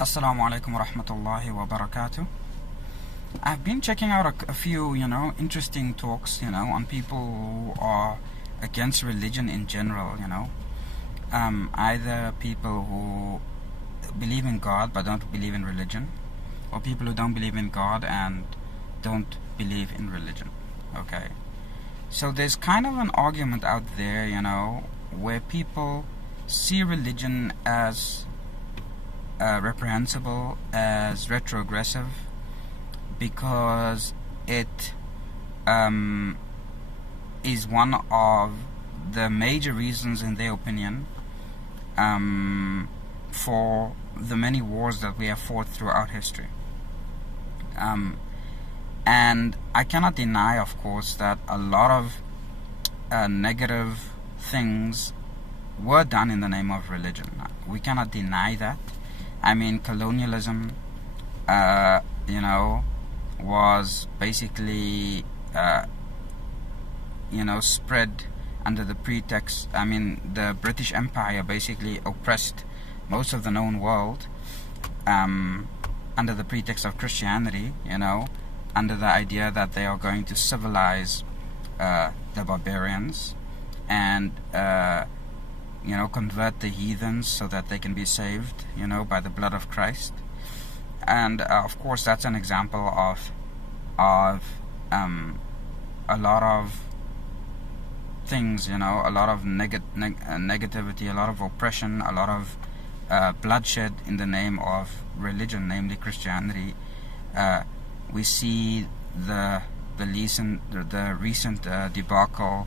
Assalamu alaikum wa rahmatullahi wa barakatuh. I've been checking out a few, interesting talks, on people who are against religion in general, either people who believe in God but don't believe in religion, or people who don't believe in God and don't believe in religion, okay? So there's kind of an argument out there, where people see religion as reprehensible, as retrogressive, because it is one of the major reasons, in their opinion, for the many wars that we have fought throughout history. And I cannot deny, of course, that a lot of negative things were done in the name of religion. We cannot deny that. I mean, colonialism, was basically, spread under the pretext. I mean, the British Empire basically oppressed most of the known world under the pretext of Christianity, under the idea that they are going to civilize the barbarians and convert the heathens so that they can be saved, by the blood of Christ. And of course, that's an example of a lot of things, a lot of negativity, a lot of oppression, a lot of bloodshed in the name of religion, namely Christianity. We see the recent debacle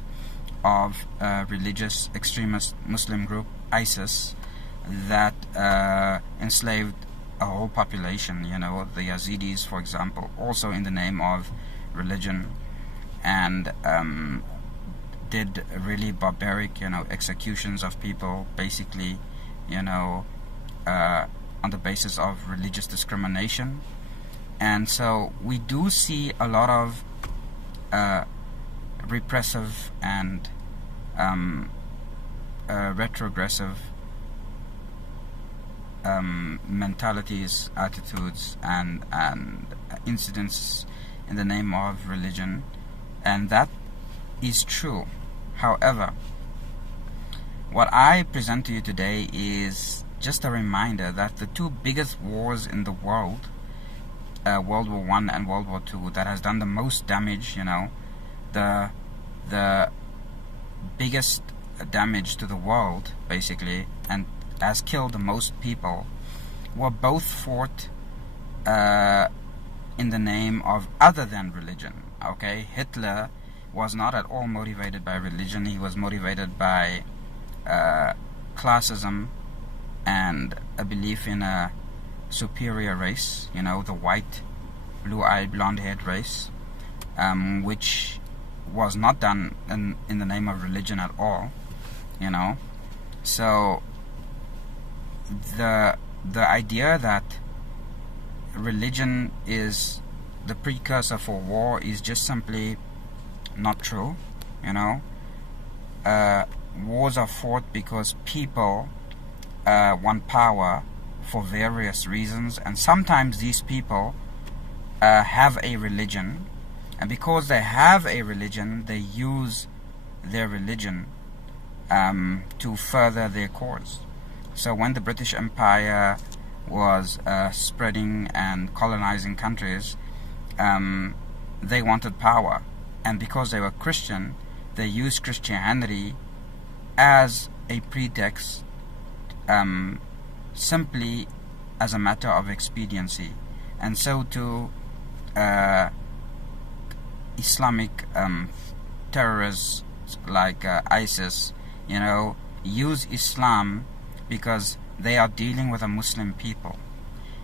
of religious extremist Muslim group ISIS that enslaved a whole population, the Yazidis, for example, also in the name of religion, and did really barbaric, executions of people, basically, on the basis of religious discrimination. And so we do see a lot of repressive and retrogressive mentalities, attitudes, and incidents in the name of religion, and that is true. However, what I present to you today is just a reminder that the two biggest wars in the world, World War I and World War II, that has done the most damage, the biggest damage to the world, basically, and has killed the most people, were both fought in the name of other than religion. Okay, Hitler was not at all motivated by religion. He was motivated by classism and a belief in a superior race, the white, blue-eyed, blonde-haired race, which was not done in the name of religion at all, So the idea that religion is the precursor for war is just simply not true. Wars are fought because people want power for various reasons, and sometimes these people have a religion, and because they have a religion, they use their religion to further their cause. So when the British Empire was spreading and colonizing countries, they wanted power, and because they were Christian, they used Christianity as a pretext, simply as a matter of expediency. And so too Islamic terrorists like ISIS, use Islam because they are dealing with a Muslim people.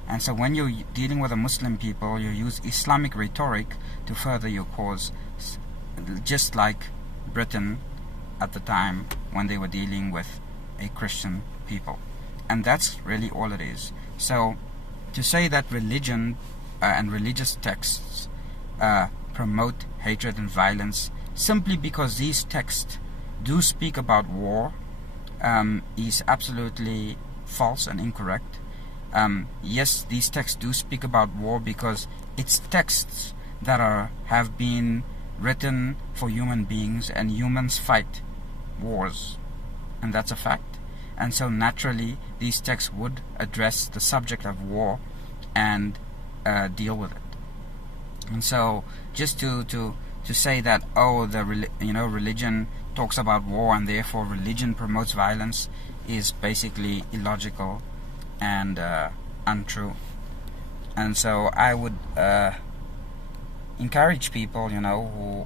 And so when you're dealing with a Muslim people, you use Islamic rhetoric to further your cause, just like Britain at the time when they were dealing with a Christian people. And that's really all it is. So to say that religion and religious texts promote hatred and violence simply because these texts do speak about war is absolutely false and incorrect. yes, these texts do speak about war because it's texts that have been written for human beings, and humans fight wars, and that's a fact. And so naturally these texts would address the subject of war and deal with it. And so just to say that, oh, religion talks about war and therefore religion promotes violence, is basically illogical and untrue. And so I would encourage people, who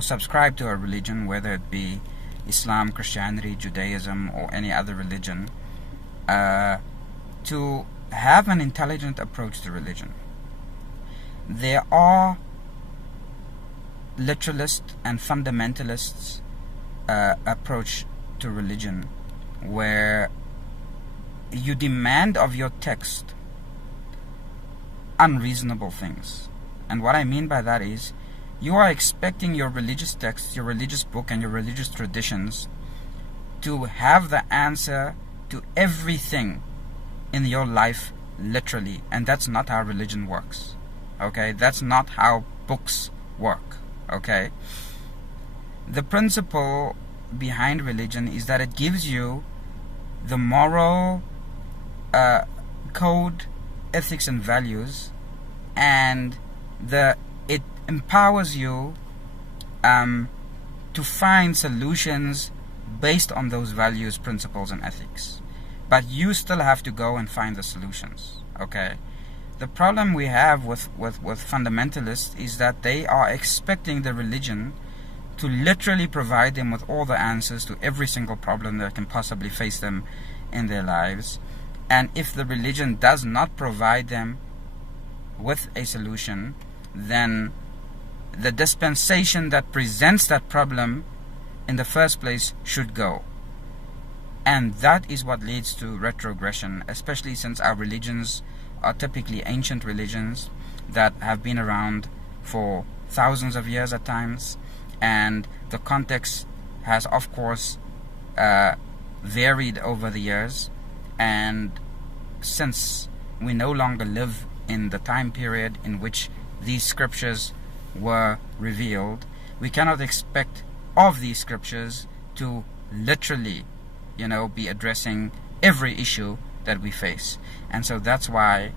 subscribe to a religion, whether it be Islam, Christianity, Judaism, or any other religion, to have an intelligent approach to religion. There are literalist and fundamentalists approach to religion where you demand of your text unreasonable things. And what I mean by that is, you are expecting your religious text, your religious book, and your religious traditions to have the answer to everything in your life literally. And that's not how religion works. Okay? That's not how books work. Okay? The principle behind religion is that it gives you the moral code, ethics, and values, and it empowers you to find solutions based on those values, principles, and ethics. But you still have to go and find the solutions. Okay? The problem we have with fundamentalists is that they are expecting the religion to literally provide them with all the answers to every single problem that can possibly face them in their lives. And if the religion does not provide them with a solution, then the dispensation that presents that problem in the first place should go. And that is what leads to retrogression, especially since our religions are typically ancient religions that have been around for thousands of years at times, and the context has, of course, varied over the years. And since we no longer live in the time period in which these scriptures were revealed, we cannot expect of these scriptures to literally, be addressing every issue that we face. And so that's why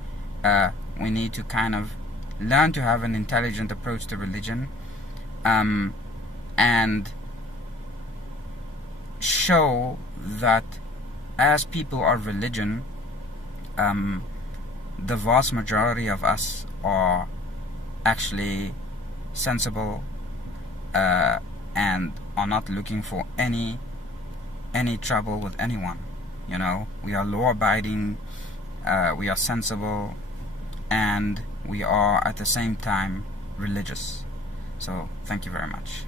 we need to kind of learn to have an intelligent approach to religion, and show that as people of religion, the vast majority of us are actually sensible and are not looking for any trouble with anyone. We are law-abiding, we are sensible, and we are at the same time religious. So thank you very much.